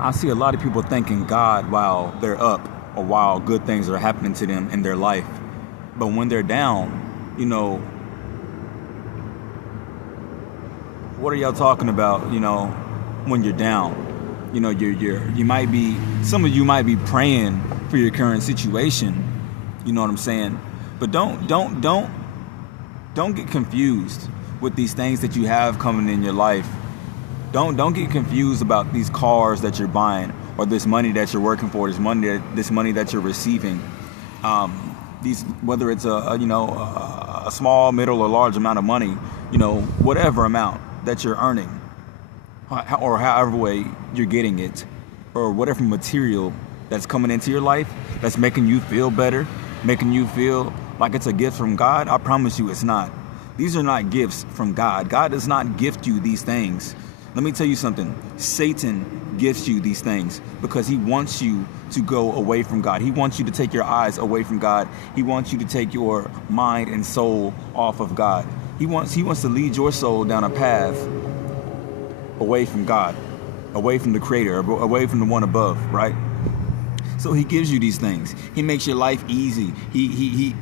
I see a lot of people thanking God while they're up or while good things are happening to them in their life. But when they're down, what are y'all talking about, when you're down? You might be, some of you might be praying for your current situation, you know what I'm saying? But don't get confused with these things that you have coming in your life. Don't get confused about these cars that you're buying or this money that you're working for, this money that you're receiving. Whether it's a small, middle, or large amount of money, whatever amount that you're earning, or however way you're getting it, or whatever material that's coming into your life that's making you feel better, making you feel like it's a gift from God, I promise you it's not. These are not gifts from God. God does not gift you these things. Let me tell you something. Satan gifts you these things because he wants you to go away from God. He wants you to take your eyes away from God. He wants you to take your mind and soul off of God. He wants to lead your soul down a path away from God, away from the Creator, away from the one above, right? So he gives you these things. He makes your life easy. He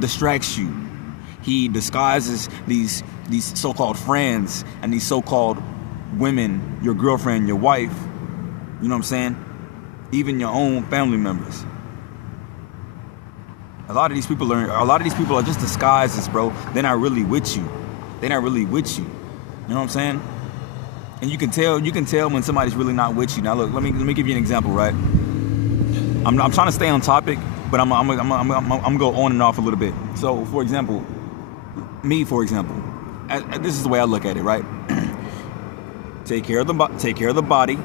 distracts you. He disguises these so-called friends and these so-called women, your girlfriend, your wife, you know what I'm saying? Even your own family members. A lot of these people are just disguises, bro. They're not really with you. They're not really with you. You know what I'm saying? And you can tell when somebody's really not with you. Now look, let me give you an example, right? I'm trying to stay on topic, but I'm gonna go on and off a little bit. So, for example, this is the way I look at it, right? Take care of the body.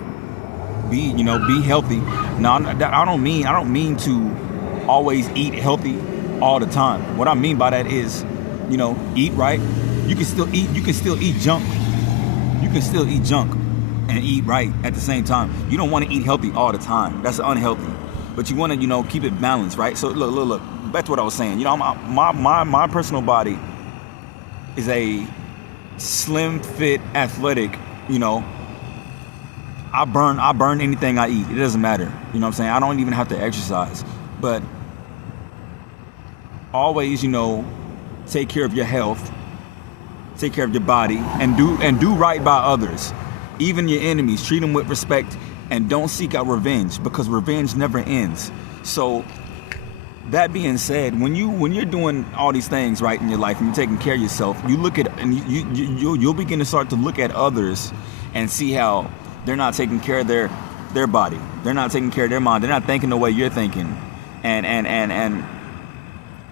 Be healthy. Now, I don't mean to always eat healthy all the time. What I mean by that is, eat right. You can still eat junk. You can still eat junk and eat right at the same time. You don't want to eat healthy all the time. That's unhealthy. But you want to, keep it balanced, right? So look. Back to what I was saying. My personal body is a slim fit, athletic. I burn anything I eat. It doesn't matter. You know what I'm saying? I don't even have to exercise. But always, take care of your health, take care of your body, and do right by others. Even your enemies, treat them with respect, and don't seek out revenge, because revenge never ends. So that being said, when you're doing all these things right in your life and you're taking care of yourself, you look at and you'll begin to start to look at others and see how they're not taking care of their body. They're not taking care of their mind. They're not thinking the way you're thinking. And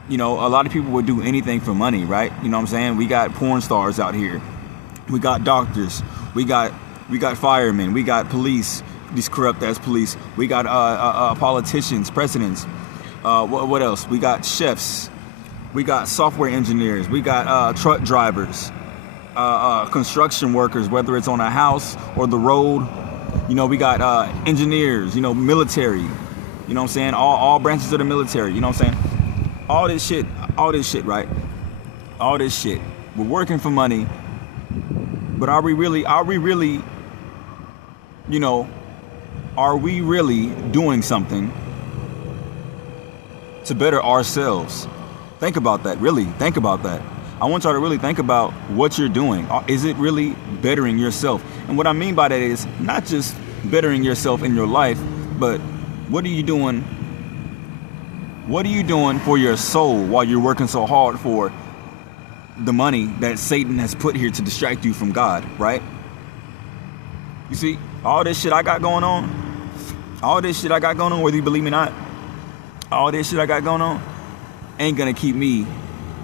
a lot of people would do anything for money, right? You know what I'm saying? We got porn stars out here. We got doctors. We got firemen. We got police. These corrupt ass police. We got politicians, presidents. What else? We got chefs. We got software engineers. We got truck drivers, construction workers, whether it's on a house or the road. We got engineers. Military. You know what I'm saying? All branches of the military. You know what I'm saying? All this shit, right? All this shit. We're working for money, but are we really doing something to better ourselves? Think about that. Really, think about that. I want y'all to really think about what you're doing. Is it really bettering yourself? And what I mean by that is not just bettering yourself in your life, but what are you doing? What are you doing for your soul while you're working so hard for the money that Satan has put here to distract you from God, right? You see, all this shit I got going on, whether you believe me or not, all this shit I got going on ain't gonna keep me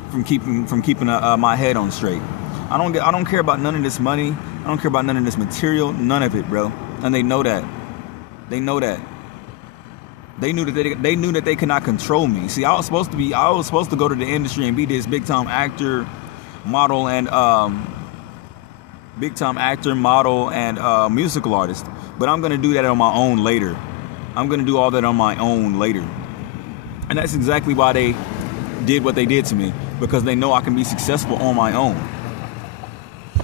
from keeping my head on straight. I don't care about none of this money. I don't care about none of this material. None of it, bro. And they know that. They know that. They knew that they could not control me. See, I was supposed to go to the industry and be this big time actor, model, and musical artist. But I'm gonna do that on my own later. I'm gonna do all that on my own later. And that's exactly why they did what they did to me, because they know I can be successful on my own.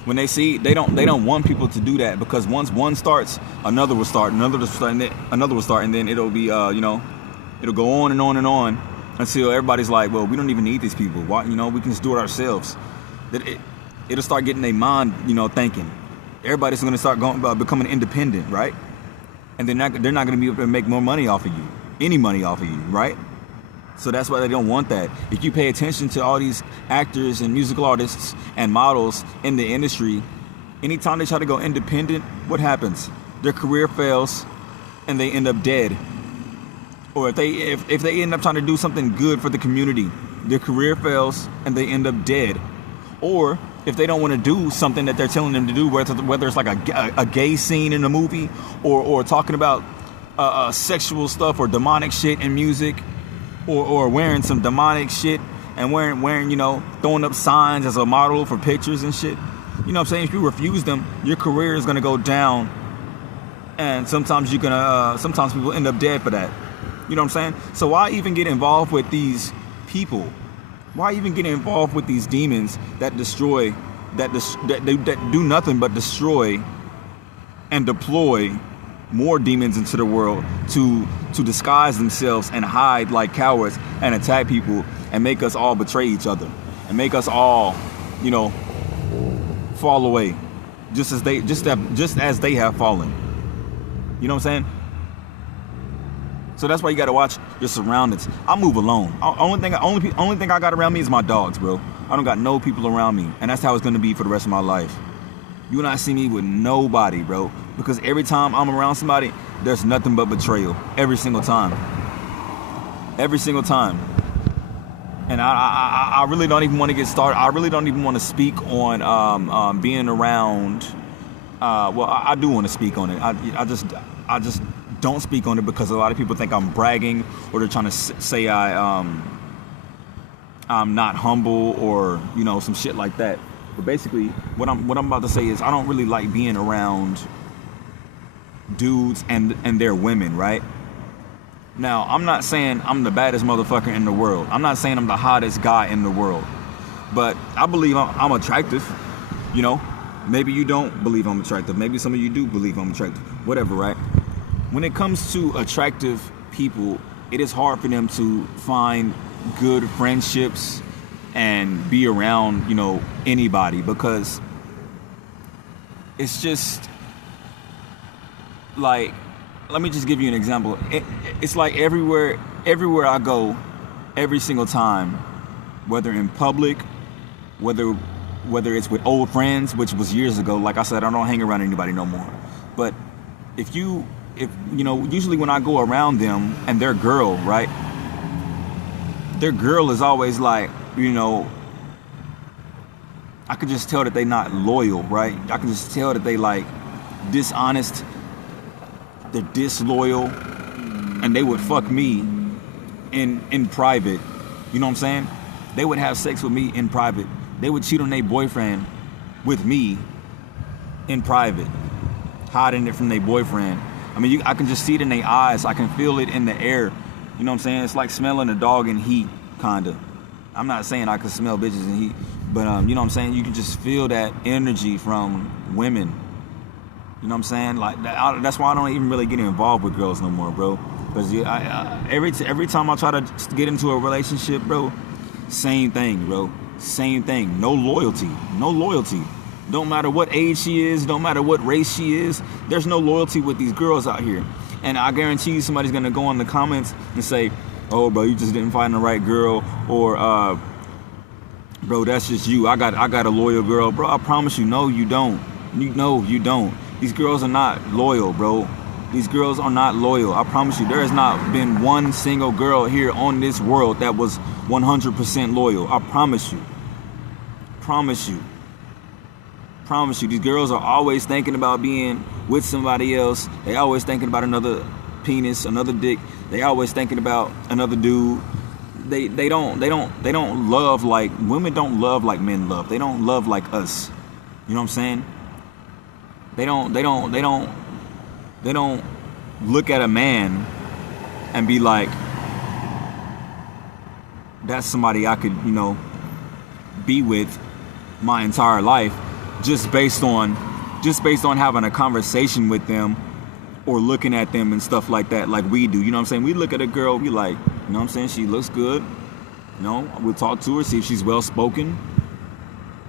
When they see, they don't want people to do that, because once one starts, another will start, another will start, and then another will start, and then it'll be it'll go on and on and on until everybody's like, well, we don't even need these people. Why, we can just do it ourselves. It'll start getting their mind, thinking. Everybody's going to start becoming independent, right? And they're not going to be able to make more money off of you, any money off of you, right? So that's why they don't want that. If you pay attention to all these actors and musical artists and models in the industry, anytime they try to go independent, what happens? Their career fails and they end up dead. Or if they end up trying to do something good for the community, their career fails and they end up dead. Or if they don't want to do something that they're telling them to do, whether it's like a gay scene in a movie, or talking about sexual stuff or demonic shit in music, or wearing some demonic shit and wearing throwing up signs as a model for pictures and shit. You know what I'm saying? If you refuse them, your career is gonna go down, and sometimes sometimes people end up dead for that. You know what I'm saying? So why even get involved with these people? Why even get involved with these demons that destroy, that do nothing but destroy and deploy more demons into the world to disguise themselves and hide like cowards and attack people and make us all betray each other and make us all, fall away, just as they have fallen. You know what I'm saying? So that's why you got to watch your surroundings. I move alone. Only thing I got around me is my dogs, bro. I don't got no people around me, and that's how it's gonna be for the rest of my life. You will not see me with nobody, bro, because every time I'm around somebody, there's nothing but betrayal. Every single time. Every single time. And I really don't even want to get started. I really don't even want to speak on being around. I do want to speak on it. I just don't speak on it because a lot of people think I'm bragging, or they're trying to say I'm not humble, or some shit like that. But basically, what I'm about to say is I don't really like being around dudes and their women, right? Now, I'm not saying I'm the baddest motherfucker in the world. I'm not saying I'm the hottest guy in the world. But I believe I'm attractive, Maybe you don't believe I'm attractive. Maybe some of you do believe I'm attractive. Whatever, right? When it comes to attractive people, it is hard for them to find good friendships and be around, anybody, because it's just like, let me just give you an example. It's like everywhere I go, every single time, whether in public, whether it's with old friends, which was years ago. Like I said, I don't hang around anybody no more. But if usually when I go around them and their girl, right? Their girl is always like, I could just tell that they not loyal, right? I can just tell that they like dishonest, they're disloyal, and they would fuck me in private. You know what I'm saying? They would have sex with me in private. They would cheat on their boyfriend with me in private, hiding it from their boyfriend. I mean, I can just see it in their eyes. I can feel it in the air. You know what I'm saying? It's like smelling a dog in heat, kinda. I'm not saying I can smell bitches in heat, but you know what I'm saying? You can just feel that energy from women. You know what I'm saying? Like that's why I don't even really get involved with girls no more, bro. Because every time I try to get into a relationship, bro, same thing, bro. Same thing. No loyalty. No loyalty. Don't matter what age she is. Don't matter what race she is. There's no loyalty with these girls out here. And I guarantee you somebody's going to go in the comments and say, oh, bro, you just didn't find the right girl. Or, bro, that's just you. I got a loyal girl. Bro, I promise you, no, you don't. You don't. These girls are not loyal, bro. These girls are not loyal. I promise you, there has not been one single girl here on this world that was 100% loyal. I promise you. Promise you. These girls are always thinking about being with somebody else. They always thinking about another penis, another dick. They always thinking about another dude. They don't love like women don't love like men love. They don't love like us. You know what I'm saying? They don't look at a man and be like, that's somebody I could, be with my entire life. just based on having a conversation with them or looking at them and stuff like that, like we do. You know what I'm saying? We look at a girl, we like, you know what I'm saying? She looks good. You know, we'll talk to her, see if she's well spoken.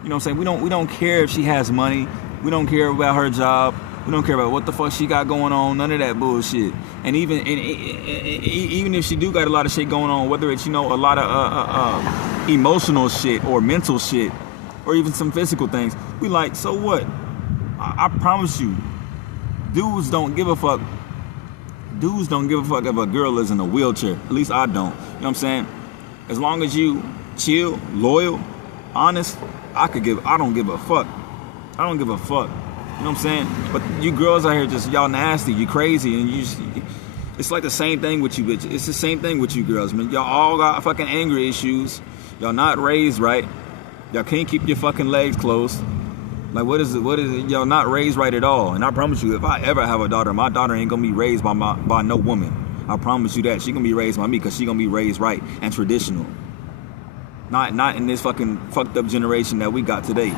You know what I'm saying? We don't care if she has money. We don't care about her job. We don't care about what the fuck she got going on. None of that bullshit. And even if she do got a lot of shit going on, whether it's, you know, a lot of emotional shit or mental shit or even some physical things, we like, so what? I promise you, dudes don't give a fuck. Dudes don't give a fuck if a girl is in a wheelchair. At least I don't. You know what I'm saying? As long as you chill, loyal, honest, I don't give a fuck. I don't give a fuck. You know what I'm saying? But you girls out here just, y'all nasty, you crazy, and it's like the same thing with you bitches. It's the same thing with you girls, man. Y'all all got fucking anger issues. Y'all not raised right. Y'all can't keep your fucking legs closed. Like, what is it? Y'all not raised right at all. And I promise you, if I ever have a daughter, my daughter ain't gonna be raised by no woman. I promise you that. She gonna be raised by me, because she gonna be raised right and traditional. Not in this fucking fucked up generation that we got today.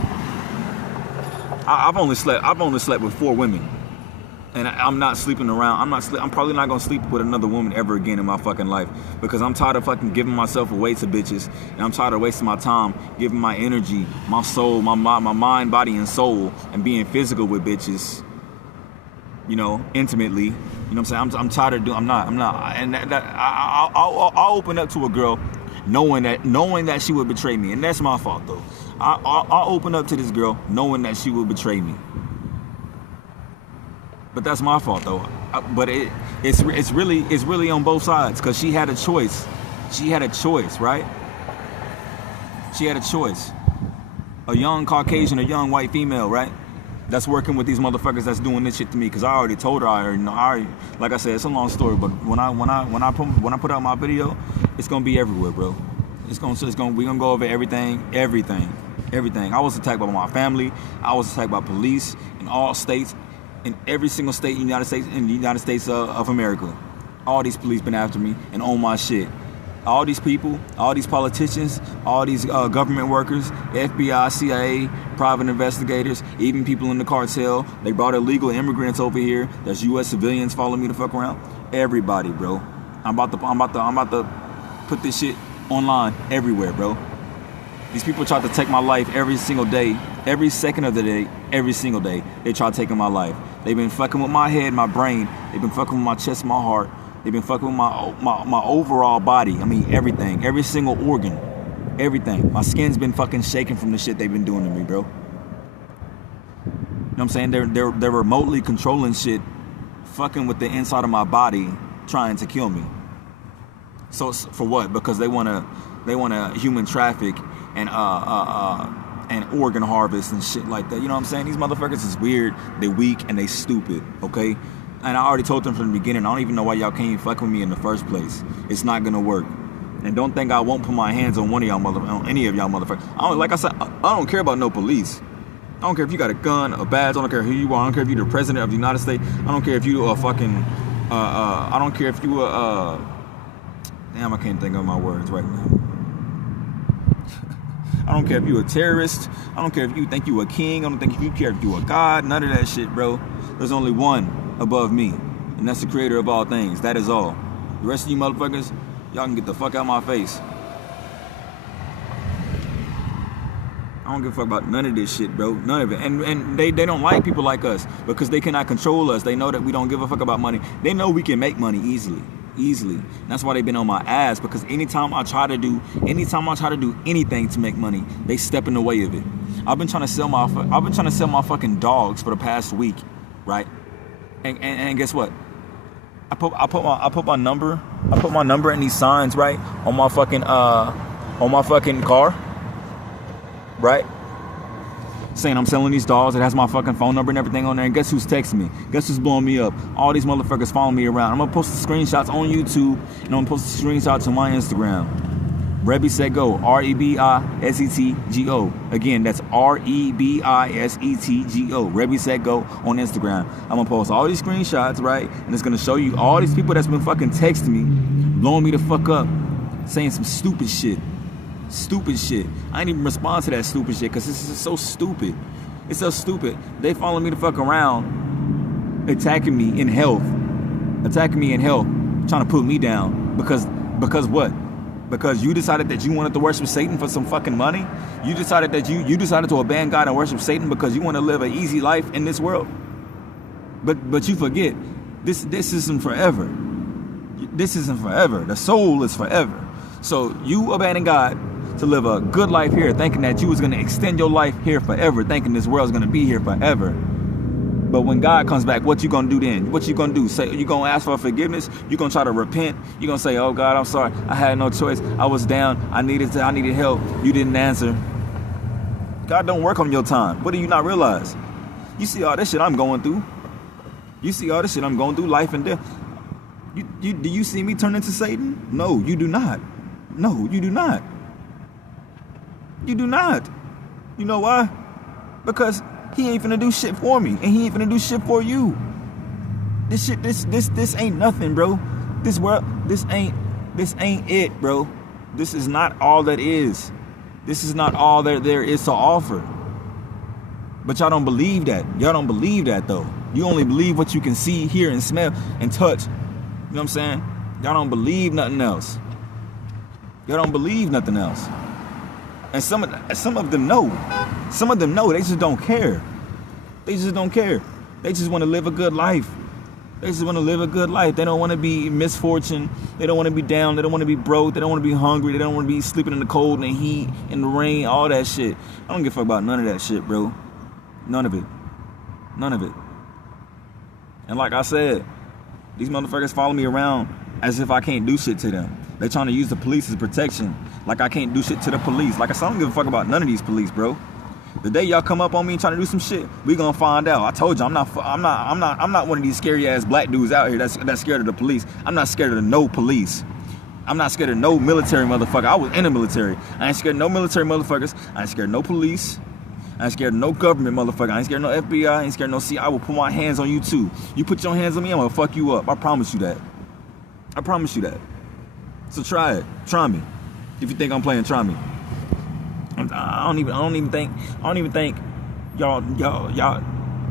I've only slept with 4 women, and I'm not sleeping around. I'm probably not gonna sleep with another woman ever again in my fucking life, because I'm tired of fucking giving myself away to bitches, and I'm tired of wasting my time giving my energy, my soul, my mind, body, and soul, and being physical with bitches. You know, intimately. You know what I'm saying? I'm tired of doing. I'm not. And I'll open up to a girl, knowing that she would betray me, and that's my fault though. I'll open up to this girl knowing that she will betray me. But that's my fault though. But it's really on both sides, because she had a choice. She had a choice, right? She had a choice. A young Caucasian, a young white female, right? That's working with these motherfuckers that's doing this shit to me, because I already told her. Like I said, it's a long story, but when I put out my video, it's gonna be everywhere, bro. We're gonna go over everything. I was attacked by my family. I was attacked by police in all states, in every single state in the United States of America. All these police been after me and on my shit. All these people, all these politicians, all these government workers, FBI, CIA, private investigators, even people in the cartel. They brought illegal immigrants over here. There's U.S. civilians following me to fuck around. Everybody, bro. I'm about to put this shit online everywhere, bro. These people try to take my life every single day, every second of the day, every single day. They try taking my life. They've been fucking with my head, my brain. They've been fucking with my chest, my heart. They've been fucking with my overall body. I mean, everything, every single organ, everything. My skin's been fucking shaking from the shit they've been doing to me, bro. You know what I'm saying? They're remotely controlling shit, fucking with the inside of my body, trying to kill me. So for what? Because they wanna human traffic and organ harvest and shit like that. You know what I'm saying? These motherfuckers is weird, they weak, and they stupid, okay? And I already told them from the beginning, I don't even know why y'all can't fuck with me in the first place. It's not gonna work. And don't think I won't put my hands on on any of y'all motherfuckers. Like I said, I don't care about no police. I don't care if you got a gun, a badge, I don't care who you are, I don't care if you're the president of the United States, I don't care if you are fucking, I don't care if you are, damn, I can't think of my words right now. I don't care if you a terrorist. I don't care if you think you a king. I don't think if you care if you a god. None of that shit, bro. There's only one above me, and that's the creator of all things. That is all. The rest of you motherfuckers, y'all can get the fuck out of my face. I don't give a fuck about none of this shit, bro. None of it. And they don't like people like us, because they cannot control us. They know that we don't give a fuck about money. They know we can make money easily. That's why they've been on my ass, because anytime I try to do anything to make money, they step in the way of it. I've been trying to sell my fucking dogs for the past week, right? And guess what? I put my number in these signs, right, on my fucking car, right? Saying I'm selling these dogs. It has my fucking phone number and everything on there. And guess who's texting me? Guess who's blowing me up? All these motherfuckers following me around. I'm gonna post the screenshots on YouTube, and I'm gonna post the screenshots on my Instagram. Rebby Set Go, REBISETGO. Again, that's REBISETGO. Rebby Set Go on Instagram. I'm gonna post all these screenshots, right? And it's gonna show you all these people that's been fucking texting me, blowing me the fuck up, saying some stupid shit. I ain't even respond to that stupid shit, because this is so stupid. It's so stupid. They follow me the fuck around, attacking me in health, trying to put me down because what? Because you decided that you wanted to worship Satan for some fucking money. You decided that you decided to abandon God and worship Satan because you want to live an easy life in this world. But you forget, this isn't forever. This isn't forever. The soul is forever. So you abandon God to live a good life here, thinking that you was going to extend your life here forever, thinking this world's going to be here forever. But when God comes back, what you going to do then? What you going to do? Say you going to ask for forgiveness? You going to try to repent? You going to say, "Oh God, I'm sorry. I had no choice. I was down. I needed help. You didn't answer." God don't work on your time. What do you not realize? You see all this shit I'm going through. You see all this shit I'm going through, life and death. Do you see me turn into Satan? No, you do not. No, you do not. You do not. You know why? Because he ain't finna do shit for me, and he ain't finna do shit for you. This ain't nothing, bro. This world, this ain't it, bro. This is not all that is. This is not all that there is to offer. But y'all don't believe that. Y'all don't believe that, though. You only believe what you can see, hear, and smell, and touch. You know what I'm saying? Y'all don't believe nothing else. Y'all don't believe nothing else. And some of them know. Some of them know. They just don't care. They just don't care. They just want to live a good life. They just want to live a good life. They don't want to be misfortune. They don't want to be down. They don't want to be broke. They don't want to be hungry. They don't want to be sleeping in the cold and the heat and the rain, all that shit. I don't give a fuck about none of that shit, bro. None of it. None of it. And like I said, these motherfuckers follow me around as if I can't do shit to them. They're trying to use the police as protection. Like I can't do shit to the police. Like I said, I don't give a fuck about none of these police, bro. The day y'all come up on me and trying to do some shit, we gonna find out. I told you, I'm not one of these scary ass black dudes out here that's scared of the police. I'm not scared of no police. I'm not scared of no military motherfucker. I was in the military. I ain't scared of no military motherfuckers. I ain't scared of no police. I ain't scared of no government motherfucker. I ain't scared of no FBI. I ain't scared of no CIA. I will put my hands on you too. You put your hands on me, I'm gonna fuck you up. I promise you that. I promise you that. So try it. Try me. If you think I'm playing, try me. I don't even think y'all.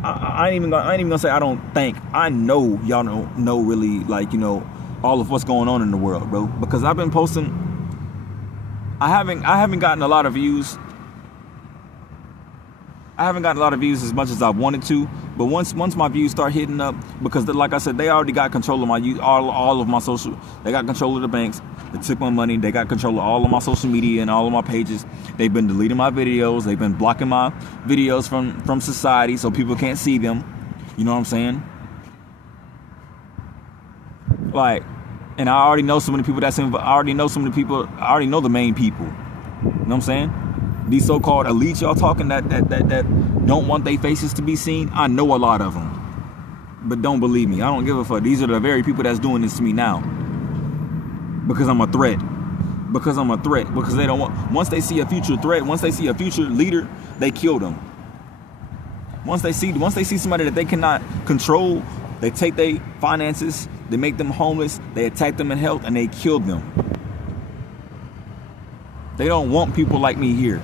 I ain't even gonna say I don't think. I know y'all don't know really, like, you know, all of what's going on in the world, bro. Because I've been posting. I haven't gotten a lot of views. I haven't gotten a lot of views as much as I wanted to, but once my views start hitting up, because like I said, they already got control of my all of my social. They got control of the banks. They took my money. They got control of all of my social media and all of my pages. They've been deleting my videos. They've been blocking my videos from society so people can't see them. You know what I'm saying? Like, and I already know so many people that's in. I already know some of the people. I already know the main people. You know what I'm saying? These so-called elites y'all talking that don't want their faces to be seen. I know a lot of them, but don't believe me. I don't give a fuck. These are the very people that's doing this to me now. Because I'm a threat. Because I'm a threat. Because they don't want. Once they see a future threat, once they see a future leader, they kill them. Once they see somebody that they cannot control, they take their finances, they make them homeless, they attack them in health, and they kill them. They don't want people like me here.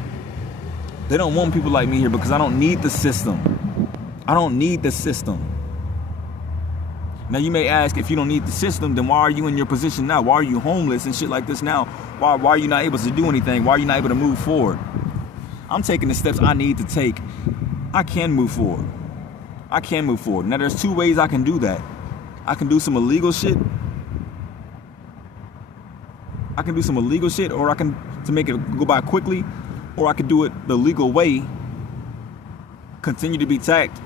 They don't want people like me here because I don't need the system. I don't need the system. Now you may ask, if you don't need the system, then why are you in your position now? Why are you homeless and shit like this now? Why are you not able to do anything? Why are you not able to move forward? I'm taking the steps I need to take. I can move forward. I can move forward. Now there's two ways I can do that. I can do some illegal shit. I can do some illegal shit, or I can, to make it go by quickly, or I can do it the legal way, continue to be attacked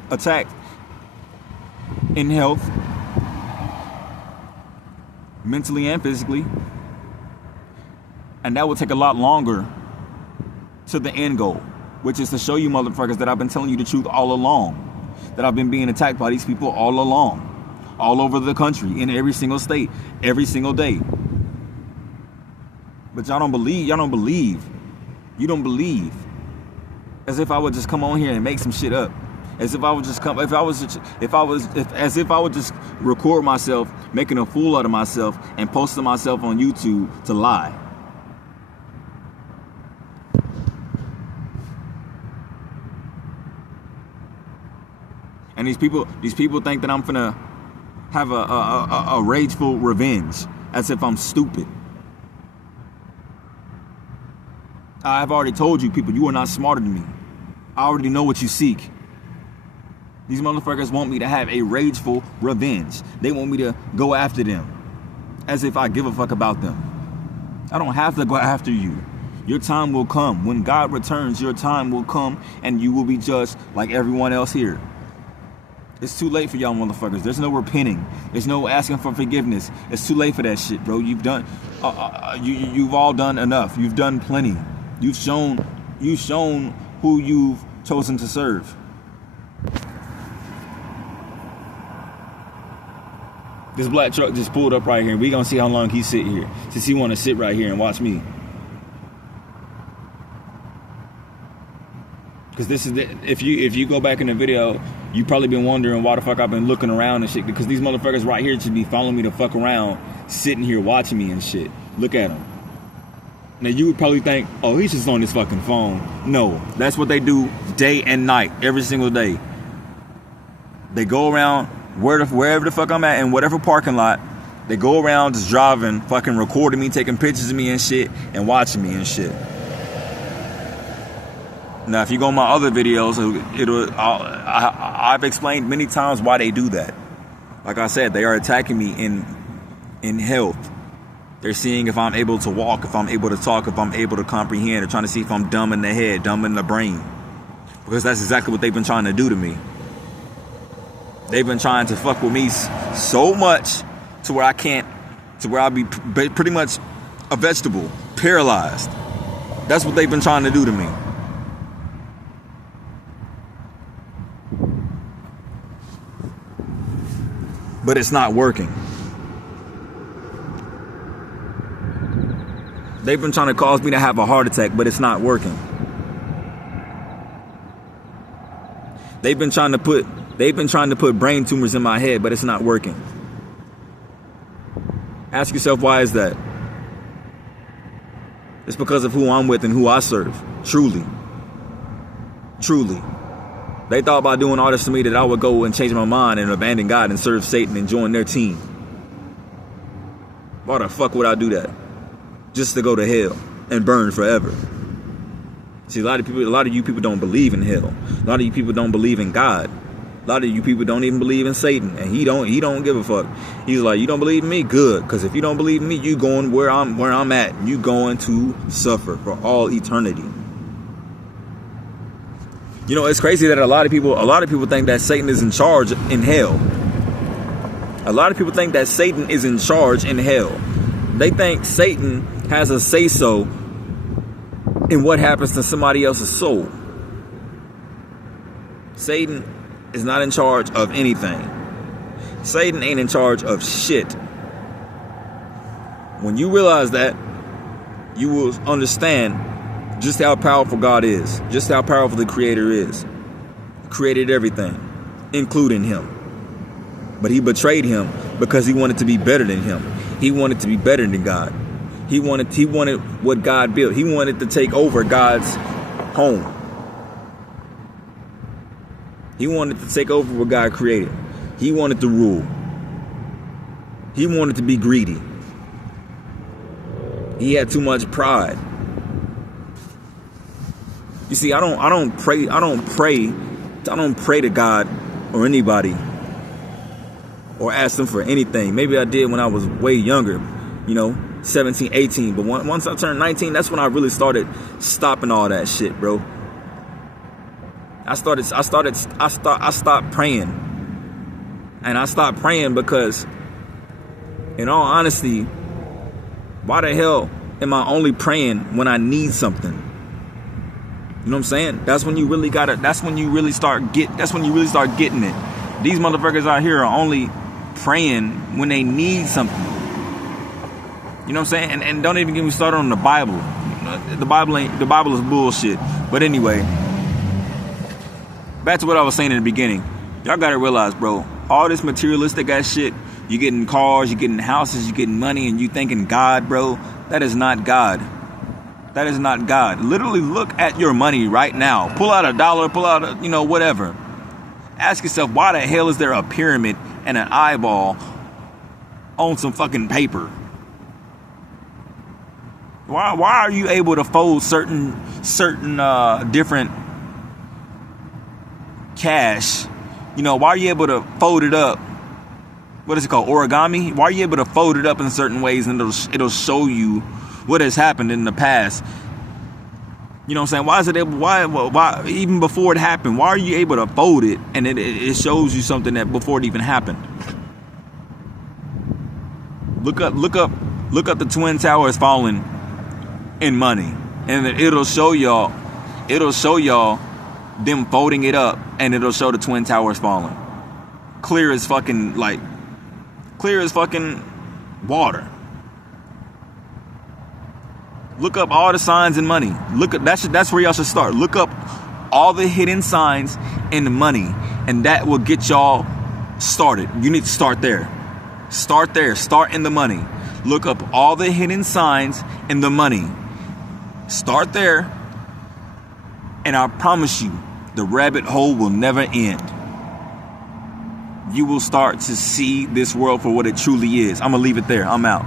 in health, mentally and physically, and that will take a lot longer to the end goal, which is to show you motherfuckers that I've been telling you the truth all along, that I've been being attacked by these people all along, all over the country, in every single state, every single day. But y'all don't believe. You don't believe. As if I would just come on here and make some shit up. As if I would just come. As if I would just record myself making a fool out of myself and posting myself on YouTube to lie. And these people think that I'm finna have a rageful revenge, as if I'm stupid. I've already told you, people, you are not smarter than me. I already know what you seek. These motherfuckers want me to have a rageful revenge. They want me to go after them, as if I give a fuck about them. I don't have to go after you. Your time will come. When God returns, your time will come, and you will be judged like everyone else here. It's too late for y'all motherfuckers. There's no repenting. There's no asking for forgiveness. It's too late for that shit, bro. You've done, you've all done enough. You've done plenty. You've shown who you've chosen to serve. This black truck just pulled up right here. We gonna see how long he sit here, since he want to sit right here and watch me. Because this is if you go back in the video, you probably been wondering why the fuck I've been looking around and shit. Because these motherfuckers right here should be following me to fuck around, sitting here watching me and shit. Look at them. Now you would probably think, oh, he's just on his fucking phone. No, that's what they do day and night, every single day. They go around wherever the fuck I'm at, in whatever parking lot. They go around just driving, fucking recording me, taking pictures of me and shit, and watching me and shit. Now, if you go on my other videos, I've explained many times why they do that. Like I said, they are attacking me in health. They're seeing if I'm able to walk, if I'm able to talk, if I'm able to comprehend. They're trying to see if I'm dumb in the head, dumb in the brain. Because that's exactly what they've been trying to do to me. They've been trying to fuck with me so much to where I'll be pretty much a vegetable, paralyzed. That's what they've been trying to do to me. But it's not working. They've been trying to cause me to have a heart attack, but it's not working. They've been trying to put brain tumors in my head, but it's not working. Ask yourself, why is that? It's because of who I'm with and who I serve. Truly. Truly. They thought by doing all this to me that I would go and change my mind and abandon God and serve Satan and join their team. Why the fuck would I do that? Just to go to hell and burn forever. See, a lot of you people don't believe in hell. A lot of you people don't believe in God. A lot of you people don't even believe in Satan, and he don't give a fuck. He's like, you don't believe in me? Good, because if you don't believe in me, you going where I'm at. You going to suffer for all eternity. You know, it's crazy that a lot of people think that Satan is in charge in hell. A lot of people think that Satan is in charge in hell. They think Satan has a say-so in what happens to somebody else's soul. Satan is not in charge of anything. Satan ain't in charge of shit. When you realize that, you will understand just how powerful God is, just how powerful the Creator is. He created everything, including him. But he betrayed him because he wanted to be better than him. He wanted to be better than God. He wanted what God built. He wanted to take over God's home. He wanted to take over what God created. He wanted to rule. He wanted to be greedy. He had too much pride. You see, I don't pray to God or anybody or ask them for anything. Maybe I did when I was way younger, 17, 18. But once I turned 19, that's when I really started stopping all that shit, bro. I stopped praying. And I stopped praying because, in all honesty, why the hell am I only praying when I need something? You know what I'm saying? That's when you really start getting it. These motherfuckers out here are only praying when they need something. You know what I'm saying? And don't even get me started on the Bible. The Bible is bullshit. But anyway, back to what I was saying in the beginning. Y'all gotta realize, bro, all this materialistic ass shit, you getting cars, you getting houses, you getting money, and you thinking God, bro, that is not God. That is not God. Literally look at your money right now. Pull out $1, pull out whatever. Ask yourself, why the hell is there a pyramid and an eyeball on some fucking paper? Why are you able to fold certain different cash? You know, why are you able to fold it up? What is it called? Origami? Why are you able to fold it up in certain ways, and it'll show you what has happened in the past? You know what I'm saying? Why is it able? Why even before it happened? Why are you able to fold it and it shows you something that before it even happened? Look up the Twin Towers falling in money, and it'll show y'all them folding it up, and it'll show the Twin Towers falling. Clear as fucking water. Look up all the signs in money. That's where y'all should start. Look up all the hidden signs in the money, and that will get y'all started. You need to start there. Start there. Start in the money. Look up all the hidden signs in the money. Start there, and I promise you, the rabbit hole will never end. You will start to see this world for what it truly is. I'm gonna leave it there. I'm out.